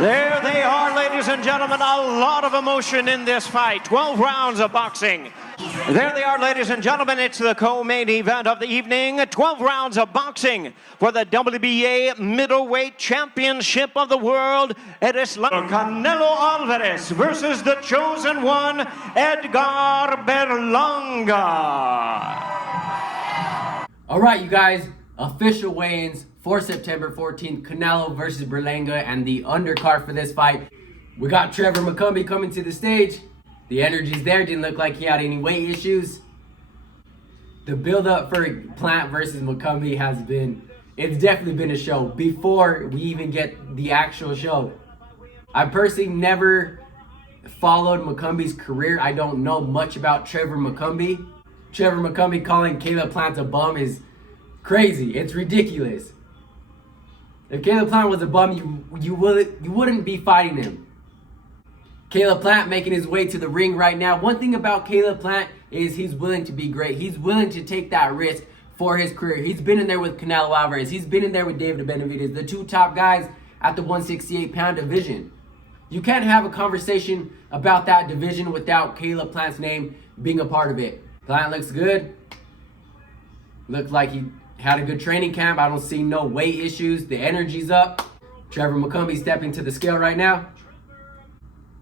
There they are, ladies and gentlemen. A lot of emotion in this fight. 12 rounds of boxing. There they are, ladies and gentlemen. It's the co-main event of the evening. 12 rounds of boxing for the WBA Middleweight Championship of the World. It is Canelo Alvarez versus the chosen one, Edgar Berlanga. All right, you guys. Official weigh-ins for September 14th. Canelo versus Berlanga, and the undercard for this fight. We got Trevor McCumby coming to the stage. The energy's there. Didn't look like he had any weight issues. The build-up for Plant versus McCumby has been, it's definitely been a show before we even get the actual show. I personally never followed McCumby's career. I don't know much about Trevor McCumby. Trevor McCumby calling Caleb Plant a bum is crazy. It's ridiculous. If Caleb Plant was a bum, you wouldn't be fighting him. Caleb Plant making his way to the ring right now. One thing about Caleb Plant is he's willing to be great. He's willing to take that risk for his career. He's been in there with Canelo Alvarez. He's been in there with David Benavidez, the two top guys at the 168-pound division. You can't have a conversation about that division without Caleb Plant's name being a part of it. Plant looks good. Looked like he had a good training camp. I don't see no weight issues. The energy's up. Trevor McCumby stepping to the scale right now.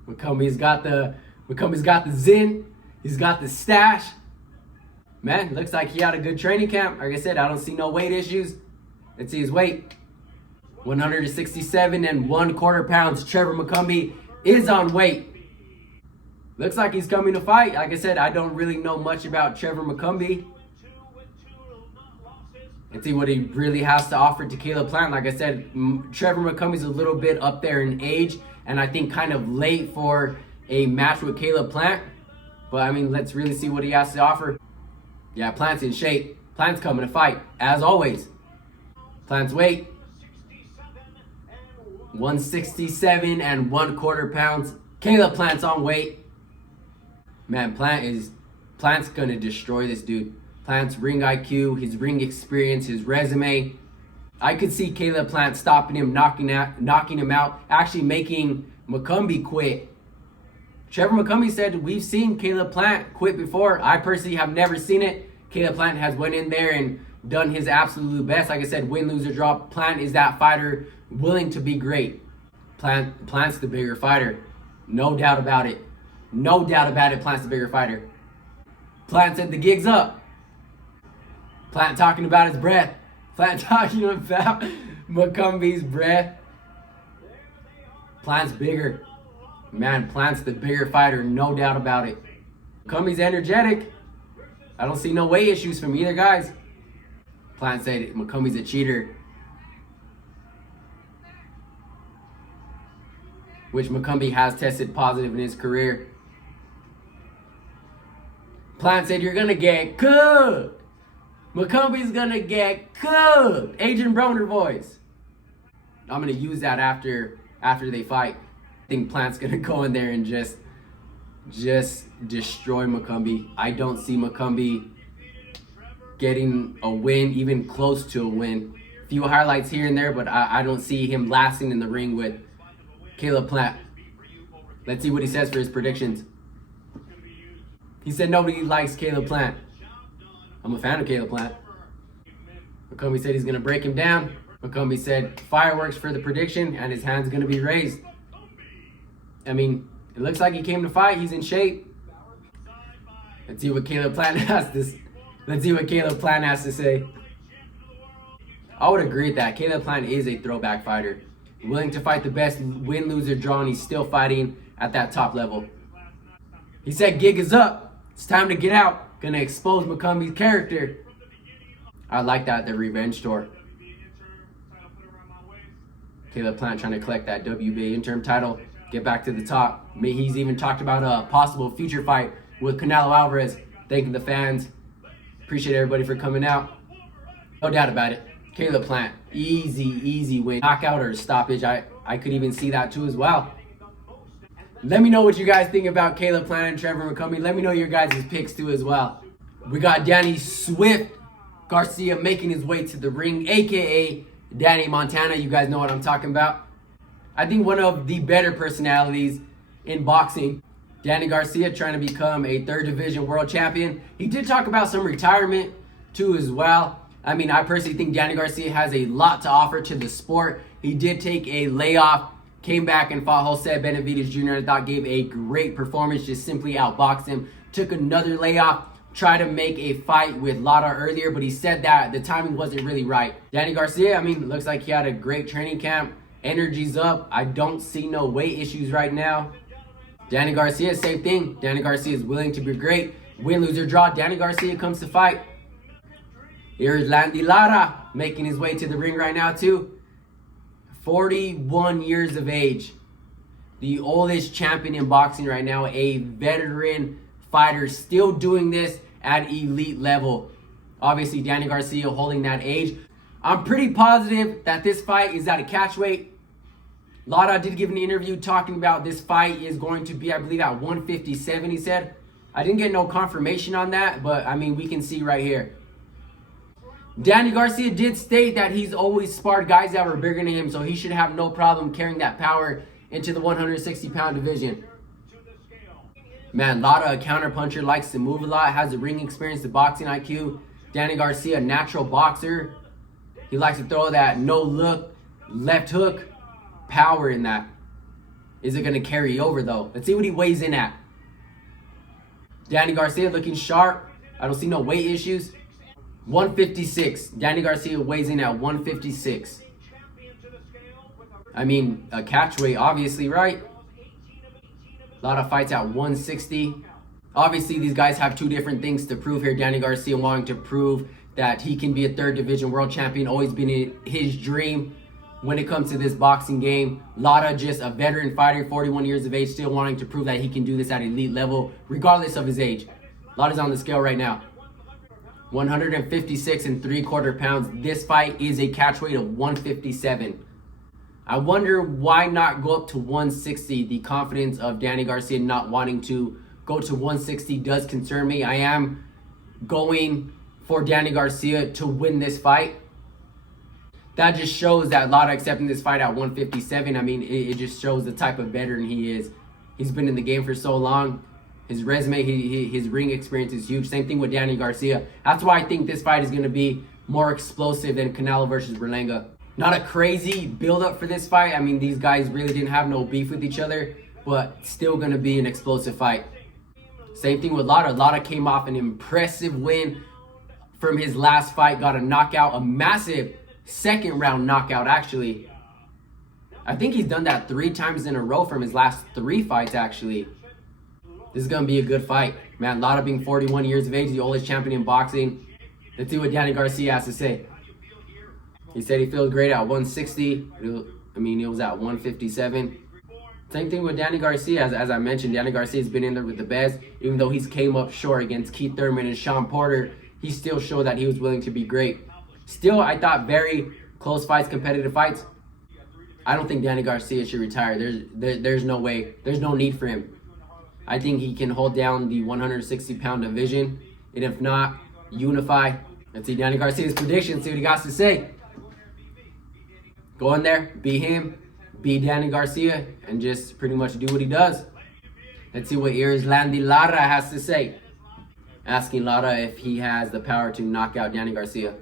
McCumby's got the zin. He's got the stash. Man, looks like he had a good training camp. Like I said, I don't see no weight issues. Let's see his weight. 167 and 1/4 pounds. Trevor McCumby is on weight. Looks like he's coming to fight. Like I said, I don't really know much about Trevor McCumby. And see what he really has to offer to Caleb Plant. Like I said, Trevor McCumby's a little bit up there in age, and I think kind of late for a match with Caleb Plant. But I mean, let's really see what he has to offer. Yeah, Plant's in shape. Plant's coming to fight, as always. Plant's weight, 167 and 1/4 pounds. Caleb Plant's on weight. Man, Plant's gonna destroy this dude. Plant's ring IQ, his ring experience, his resume. I could see Caleb Plant stopping him, knocking him out, actually making McCumby quit. Trevor McCumby said, we've seen Caleb Plant quit before. I personally have never seen it. Caleb Plant has went in there and done his absolute best. Like I said, win, lose, or draw. Plant is that fighter willing to be great. Plant's the bigger fighter. No doubt about it. No doubt about it, Plant's the bigger fighter. Plant said the gig's up. Plant talking about his breath. Plant talking about McCumby's breath. Plant's bigger. Man, Plant's the bigger fighter, no doubt about it. McCumby's energetic. I don't see no weight issues from either guys. Plant said McCumby's a cheater, which McCumby has tested positive in his career. Plant said, you're gonna get cooked. McCumby's gonna get cooked. Adrian Broner voice. I'm gonna use that after they fight. I think Plant's gonna go in there and just destroy McCumby. I don't see McCumby getting a win, even close to a win. A few highlights here and there, but I don't see him lasting in the ring with Caleb Plant. Let's see what he says for his predictions. He said nobody likes Caleb Plant. I'm a fan of Caleb Plant. McCumby said he's going to break him down. McCumby said fireworks for the prediction, and his hand's going to be raised. I mean, it looks like he came to fight. He's in shape. Let's see what Caleb Plant has to say. I would agree with that. Caleb Plant is a throwback fighter. Willing to fight the best, win, lose, or draw, and he's still fighting at that top level. He said gig is up. It's time to get out. Gonna expose McCumby's character. I like that, the revenge tour. Caleb Plant trying to collect that WBA interim title, get back to the top. He's even talked about a possible future fight with Canelo Alvarez. Thanking the fans. Appreciate everybody for coming out. No doubt about it. Caleb Plant, easy win. Knockout or stoppage, I could even see that too as well. Let me know what you guys think about Caleb Plant and Trevor McCumby. Let me know your guys' picks too as well. We got Danny Swift Garcia making his way to the ring, a.k.a. Danny Montana. You guys know what I'm talking about. I think one of the better personalities in boxing. Danny Garcia trying to become a third division world champion. He did talk about some retirement too as well. I mean, I personally think Danny Garcia has a lot to offer to the sport. He did take a layoff, came back and fought Jose Benavidez Jr. I thought gave a great performance, just simply outboxed him. Took another layoff, tried to make a fight with Lara earlier, but he said that the timing wasn't really right. Danny Garcia, I mean, looks like he had a great training camp. Energy's up. I don't see no weight issues right now. Danny Garcia, same thing. Danny Garcia is willing to be great. Win, lose, or draw. Danny Garcia comes to fight. Here's Lara making his way to the ring right now too. 41 years of age. The oldest champion in boxing right now. A veteran fighter still doing this at elite level. Obviously, Danny Garcia holding that age. I'm pretty positive that this fight is at a catch weight. Lara did give an interview talking about this fight is going to be, I believe, at 157, he said. I didn't get no confirmation on that, but I mean, we can see right here. Danny Garcia did state that he's always sparred guys that were bigger than him, so he should have no problem carrying that power into the 160-pound division. Man, Lara, a counterpuncher, likes to move a lot, has a ring experience, the boxing IQ. Danny Garcia, a natural boxer. He likes to throw that no-look, left hook. Power in that. Is it going to carry over though? Let's see what he weighs in at. Danny Garcia looking sharp. I don't see no weight issues. 156. Danny Garcia weighs in at 156. I mean, a catch weight, obviously, right? A lot of fights at 160. Obviously, these guys have two different things to prove here. Danny Garcia wanting to prove that he can be a third division world champion. Always been his dream. When it comes to this boxing game, Lara, just a veteran fighter, 41 years of age, still wanting to prove that he can do this at elite level, regardless of his age. Lara's on the scale right now. 156 and 3/4 pounds. This fight is a catch weight of 157. I wonder why not go up to 160. The confidence of Danny Garcia not wanting to go to 160 does concern me. I am going for Danny Garcia to win this fight. That just shows that Lara accepting this fight at 157. I mean, it just shows the type of veteran he is. He's been in the game for so long. His resume, his ring experience is huge. Same thing with Danny Garcia. That's why I think this fight is going to be more explosive than Canelo versus Berlanga. Not a crazy build-up for this fight. I mean, these guys really didn't have no beef with each other, but still going to be an explosive fight. Same thing with Lara. Lara came off an impressive win from his last fight. Got a knockout, a massive second round knockout, actually. I think he's done that 3 times in a row from his last 3 fights, actually. This is going to be a good fight. Man, Lara being 41 years of age, the oldest champion in boxing. Let's see what Danny Garcia has to say. He said he feels great at 160. I mean, it was at 157. Same thing with Danny Garcia. As I mentioned, Danny Garcia has been in there with the best. Even though he's came up short against Keith Thurman and Sean Porter, he still showed that he was willing to be great. Still, I thought very close fights, competitive fights. I don't think Danny Garcia should retire. There's no way. There's no need for him. I think he can hold down the 160-pound division. And if not, unify. Let's see Danny Garcia's prediction. See what he got to say. Go in there, be him, be Danny Garcia, and just pretty much do what he does. Let's see what Lara has to say. Asking Lara if he has the power to knock out Danny Garcia.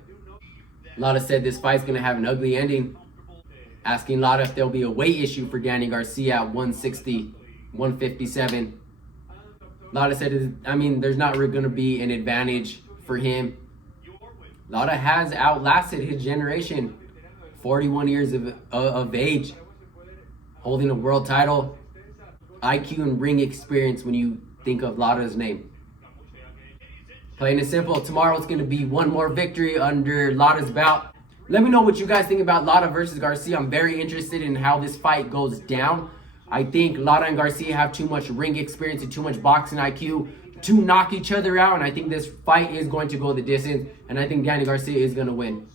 Lara said this fight's going to have an ugly ending. Asking Lara if there'll be a weight issue for Danny Garcia at 160, 157. Lara said, I mean, there's not really going to be an advantage for him. Lara has outlasted his generation. 41 years of age. Holding a world title. IQ and ring experience when you think of Lara's name. Plain and simple, tomorrow it's going to be one more victory under Lara's belt. Let me know what you guys think about Lara versus Garcia. I'm very interested in how this fight goes down. I think Lara and Garcia have too much ring experience and too much boxing IQ to knock each other out. And I think this fight is going to go the distance. And I think Danny Garcia is going to win.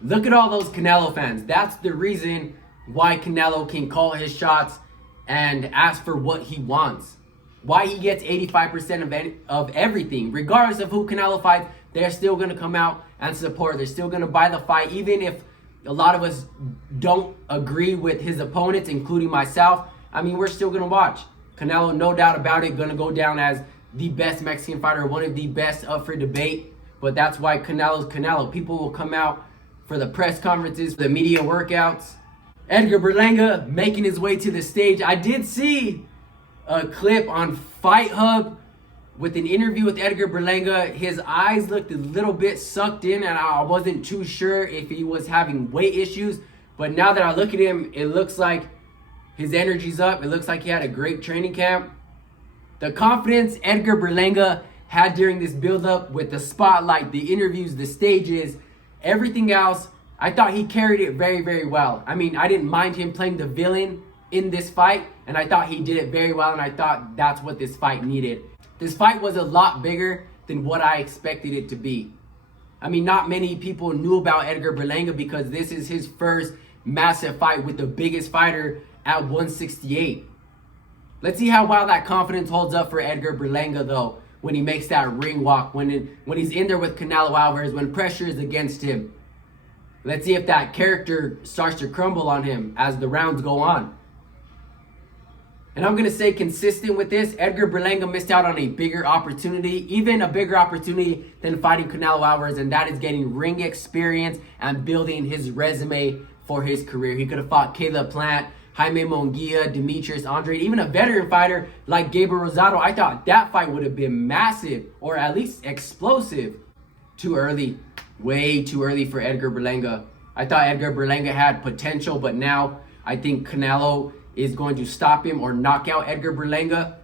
Look at all those Canelo fans. That's the reason why Canelo can call his shots and ask for what he wants. Why he gets 85% of everything. Regardless of who Canelo fights, they're still going to come out and support. They're still going to buy the fight. Even if a lot of us don't agree with his opponents, including myself, I mean, we're still going to watch. Canelo, no doubt about it, going to go down as the best Mexican fighter, one of the best up for debate. But that's why Canelo's Canelo. People will come out for the press conferences, for the media workouts. Edgar Berlanga making his way to the stage. I did see a clip on Fight Hub with an interview with Edgar Berlanga. His eyes looked a little bit sucked in, and I wasn't too sure if he was having weight issues. But now that I look at him, it looks like his energy's up. It looks like he had a great training camp. The confidence Edgar Berlanga had during this build-up with the spotlight, the interviews, the stages, everything else, I thought he carried it very, very well. I mean, I didn't mind him playing the villain in this fight, and I thought he did it very well, and I thought that's what this fight needed. This fight was a lot bigger than what I expected it to be. I mean, not many people knew about Edgar Berlanga because this is his first massive fight with the biggest fighter at 168. Let's see how well that confidence holds up for Edgar Berlanga, though, when he makes that ring walk, when he's in there with Canelo Alvarez, when pressure is against him. Let's see if that character starts to crumble on him as the rounds go on. And I'm going to say, consistent with this, Edgar Berlanga missed out on a bigger opportunity, even a bigger opportunity than fighting Canelo Alvarez, and that is getting ring experience and building his resume for his career. He could have fought Caleb Plant, Jaime Munguia, Demetrius Andrade, even a veteran fighter like Gabriel Rosado. I thought that fight would have been massive, or at least explosive. Too early, way too early for Edgar Berlanga. I thought Edgar Berlanga had potential, but now I think Canelo is going to stop him or knock out Edgar Berlanga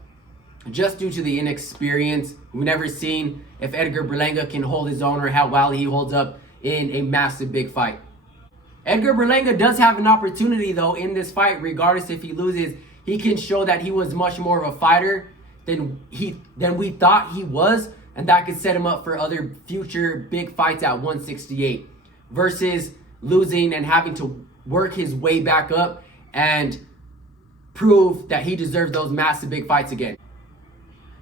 just due to the inexperience. We've never seen if Edgar Berlanga can hold his own or how well he holds up in a massive big fight. Edgar Berlanga does have an opportunity, though, in this fight. Regardless if he loses, he can show that he was much more of a fighter than we thought he was, and that could set him up for other future big fights at 168 versus losing and having to work his way back up and prove that he deserves those massive big fights again.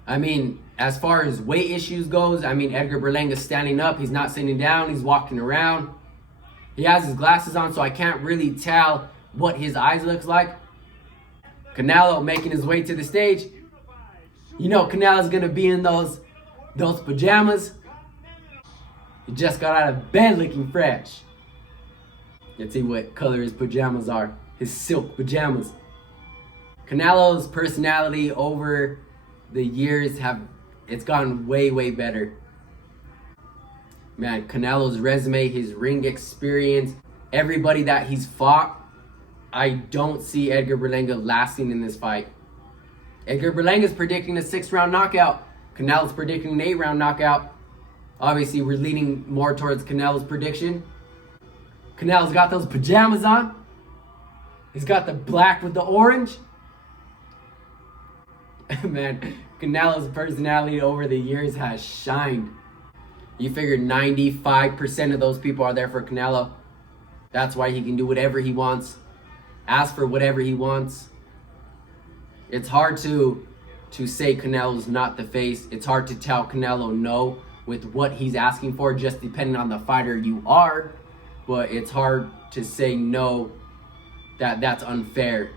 I mean, as far as weight issues goes, I mean, Edgar Berlanga's standing up. He's not sitting down. He's walking around. He has his glasses on, so I can't really tell what his eyes looks like. Canelo making his way to the stage. You know Canelo's going to be in those pajamas. He just got out of bed looking fresh. Let's see what color his pajamas are. His silk pajamas. Canelo's personality over the years it's gotten way, way better. Man, Canelo's resume, his ring experience, everybody that he's fought, I don't see Edgar Berlanga lasting in this fight. Edgar Berlanga's predicting a 6-round knockout. Canelo's predicting an 8-round knockout. Obviously, we're leaning more towards Canelo's prediction. Canelo's got those pajamas on. He's got the black with the orange. Man, Canelo's personality over the years has shined. You figure 95% of those people are there for Canelo. That's why he can do whatever he wants, ask for whatever he wants. It's hard to say Canelo's not the face. It's hard to tell Canelo no with what he's asking for, just depending on the fighter you are. But it's hard to say no, that's unfair.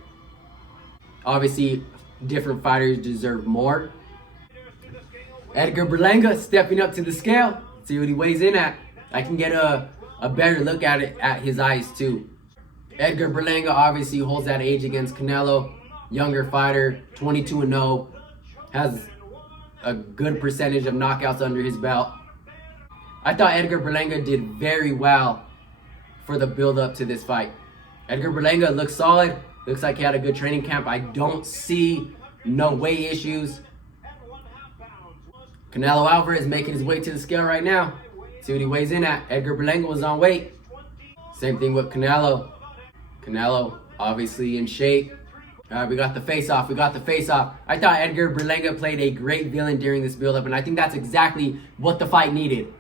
Obviously, different fighters deserve more. Edgar Berlanga stepping up to the scale. See what he weighs in at. I can get a better look at it at his eyes too. Edgar Berlanga obviously holds that age against Canelo. Younger fighter, 22-0. Has a good percentage of knockouts under his belt. I thought Edgar Berlanga did very well for the build-up to this fight. Edgar Berlanga looks solid. Looks like he had a good training camp. I don't see no weight issues. Canelo Alvarez making his way to the scale right now. See what he weighs in at. Edgar Berlanga was on weight. Same thing with Canelo. Canelo obviously in shape. All right, we got the face-off. I thought Edgar Berlanga played a great villain during this build-up, and I think that's exactly what the fight needed.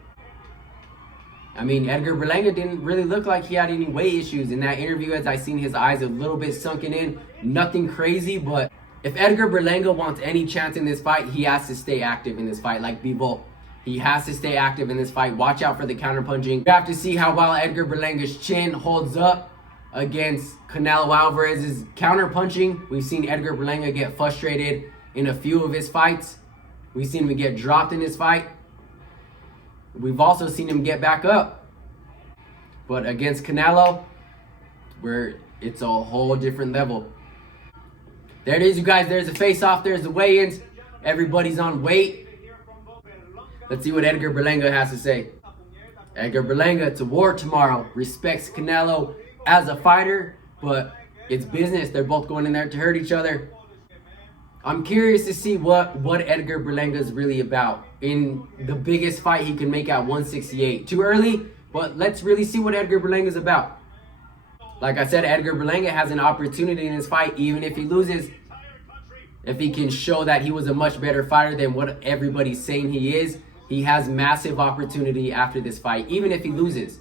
I mean, Edgar Berlanga didn't really look like he had any weight issues in that interview, as I seen his eyes a little bit sunken in. Nothing crazy, but if Edgar Berlanga wants any chance in this fight, he has to stay active in this fight like Bivol. He has to stay active in this fight. Watch out for the counterpunching. We have to see how well Edgar Berlanga's chin holds up against Canelo Alvarez's counterpunching. We've seen Edgar Berlanga get frustrated in a few of his fights. We've seen him get dropped in his fight. We've also seen him get back up. But against Canelo, it's a whole different level. There it is, you guys. There's the face-off. There's the weigh-ins. Everybody's on weight. Let's see what Edgar Berlanga has to say. Edgar Berlanga, it's a war tomorrow. Respects Canelo as a fighter, but it's business. They're both going in there to hurt each other. I'm curious to see what Edgar Berlanga is really about in the biggest fight he can make at 168. Too early, but let's really see what Edgar Berlanga is about. Like I said, Edgar Berlanga has an opportunity in this fight, even if he loses. If he can show that he was a much better fighter than what everybody's saying he is, he has massive opportunity after this fight, even if he loses.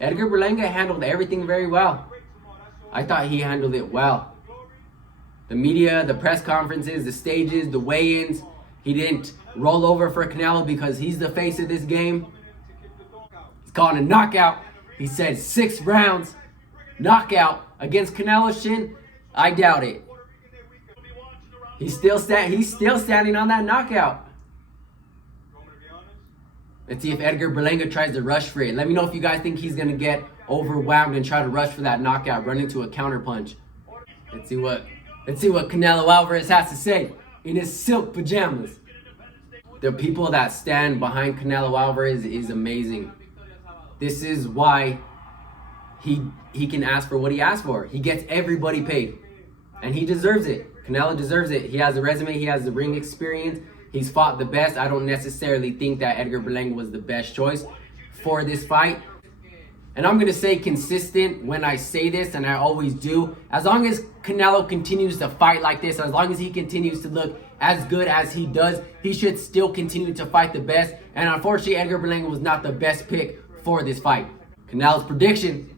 Edgar Berlanga handled everything very well. I thought he handled it well. The media, the press conferences, the stages, the weigh-ins. He didn't roll over for Canelo because he's the face of this game. He's calling a knockout. He said 6 rounds. Knockout against Canelo's chin. I doubt it. He's still standing on that knockout. Let's see if Edgar Berlanga tries to rush for it. Let me know if you guys think he's going to get overwhelmed and try to rush for that knockout, run into a counterpunch. Let's see what Canelo Alvarez has to say in his silk pajamas. The people that stand behind Canelo Alvarez is amazing. This is why he can ask for what he asked for. He gets everybody paid. And he deserves it. Canelo deserves it. He has the resume. He has the ring experience. He's fought the best. I don't necessarily think that Edgar Berlanga was the best choice for this fight. And I'm going to say consistent when I say this, and I always do. As long as Canelo continues to fight like this, as long as he continues to look as good as he does, he should still continue to fight the best. And unfortunately, Edgar Berlanga was not the best pick for this fight. Canelo's prediction,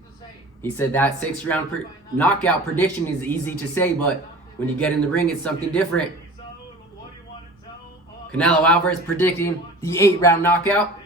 he said that 6-round knockout prediction is easy to say, but when you get in the ring, it's something different. Canelo Alvarez predicting the 8-round knockout.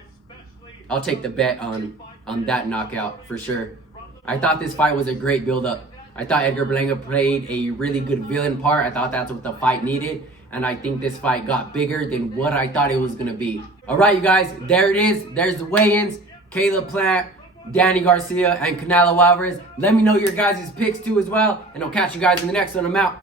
I'll take the bet on that knockout for sure. I thought this fight was a great build-up. I thought Edgar Berlanga played a really good villain part. I thought that's what the fight needed. And I think this fight got bigger than what I thought it was going to be. All right, you guys, there it is. There's the weigh-ins. Caleb Plant, Danny Garcia, and Canelo Alvarez. Let me know your guys' picks too as well. And I'll catch you guys in the next one. I'm out.